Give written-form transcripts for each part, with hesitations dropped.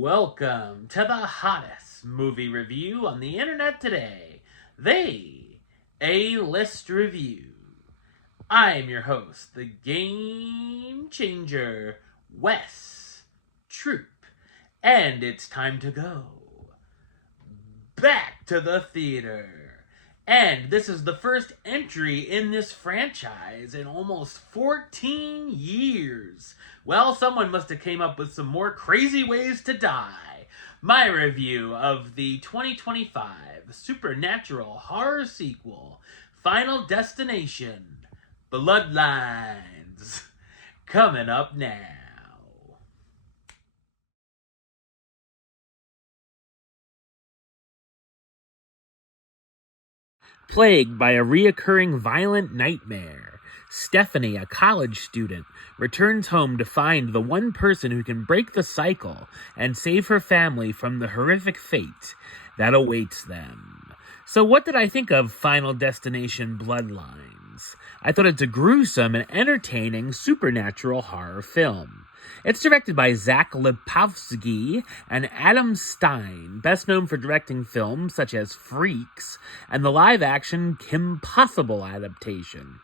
Welcome to the hottest movie review on the internet today, the A-List Review. I am your host, the Game Changer, Wes Troop, and it's time to go back to the theater. And this is the first entry in this franchise in almost 14 years. Well, someone must have came up with some more crazy ways to die. My review of the 2025 supernatural horror sequel, Final Destination Bloodlines, coming up now. Plagued by a reoccurring violent nightmare, Stephanie, a college student, returns home to find the one person who can break the cycle and save her family from the horrific fate that awaits them. So what did I think of Final Destination Bloodlines? I thought it's a gruesome and entertaining supernatural horror film. It's directed by Zach Lipovsky and Adam Stein, best known for directing films such as Freaks and the live-action Kim Possible adaptation.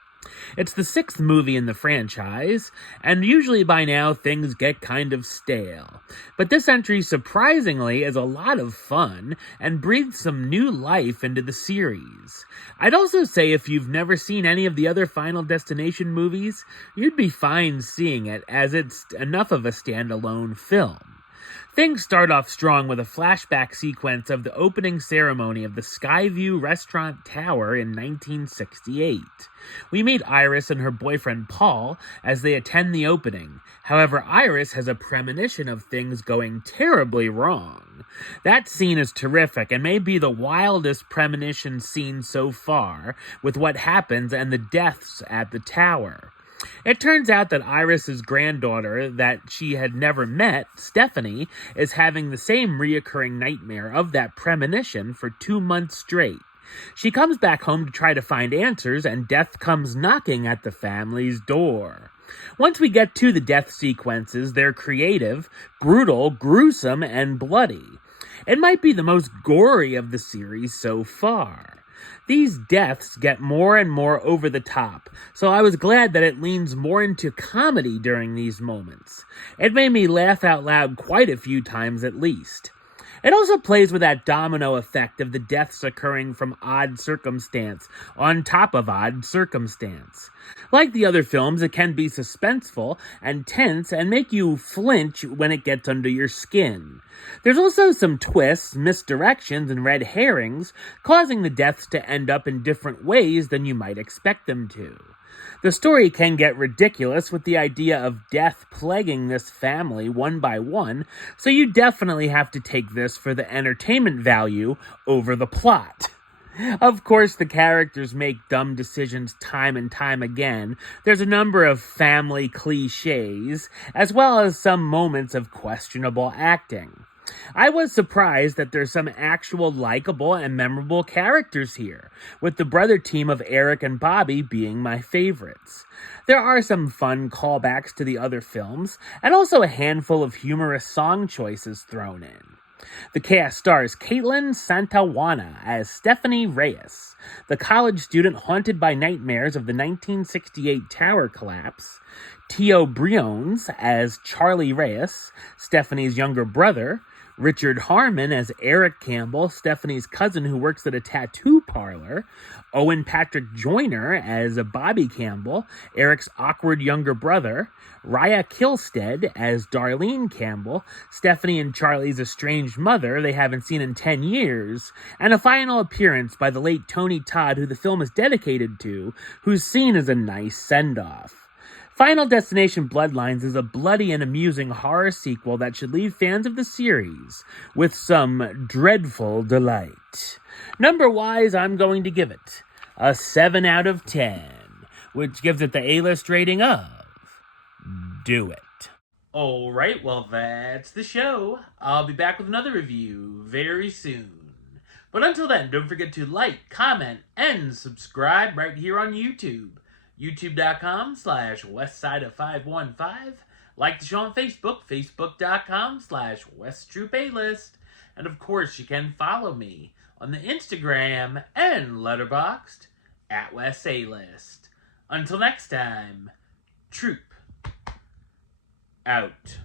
It's the 6th movie in the franchise, and usually by now things get kind of stale. But this entry surprisingly is a lot of fun and breathes some new life into the series. I'd also say if you've never seen any of the other Final Destination movies, you'd be fine seeing it as it's enough of a standalone film. Things start off strong with a flashback sequence of the opening ceremony of the Skyview Restaurant Tower in 1968. We meet Iris and her boyfriend Paul as they attend the opening. However, Iris has a premonition of things going terribly wrong. That scene is terrific and may be the wildest premonition scene so far, with what happens and the deaths at the tower. It turns out that Iris's granddaughter that she had never met, Stephanie, is having the same reoccurring nightmare of that premonition for 2 months straight. She comes back home to try to find answers, and death comes knocking at the family's door. Once we get to the death sequences, they're creative, brutal, gruesome, and bloody. It might be the most gory of the series so far. These deaths get more and more over the top, so I was glad that it leans more into comedy during these moments. It made me laugh out loud quite a few times at least. It also plays with that domino effect of the deaths occurring from odd circumstance on top of odd circumstance. Like the other films, it can be suspenseful and tense and make you flinch when it gets under your skin. There's also some twists, misdirections, and red herrings, causing the deaths to end up in different ways than you might expect them to. The story can get ridiculous with the idea of death plaguing this family one by one, so you definitely have to take this for the entertainment value over the plot. Of course, the characters make dumb decisions time and time again. There's a number of family cliches, as well as some moments of questionable acting. I was surprised that there's some actual likable and memorable characters here, with the brother team of Eric and Bobby being my favorites. There are some fun callbacks to the other films, and also a handful of humorous song choices thrown in. The cast stars Caitlin Santawana as Stephanie Reyes, the college student haunted by nightmares of the 1968 tower collapse, Tio Briones as Charlie Reyes, Stephanie's younger brother, Richard Harmon as Eric Campbell, Stephanie's cousin who works at a tattoo parlor, Owen Patrick Joyner as Bobby Campbell, Eric's awkward younger brother, Raya Kilstead as Darlene Campbell, Stephanie and Charlie's estranged mother they haven't seen in 10 years, and a final appearance by the late Tony Todd, who the film is dedicated to, who's seen as a nice send-off. Final Destination Bloodlines is a bloody and amusing horror sequel that should leave fans of the series with some dreadful delight. Number-wise, I'm going to give it a 7 out of 10, which gives it the A-list rating of Do It. Alright, well that's the show. I'll be back with another review very soon. But until then, don't forget to like, comment, and subscribe right here on YouTube. YouTube.com/WestsideOf515. Like the show on Facebook, facebook.com/WestTroopAlist. And of course, you can follow me on the Instagram and Letterboxd at WestAlist. Until next time, Troop out.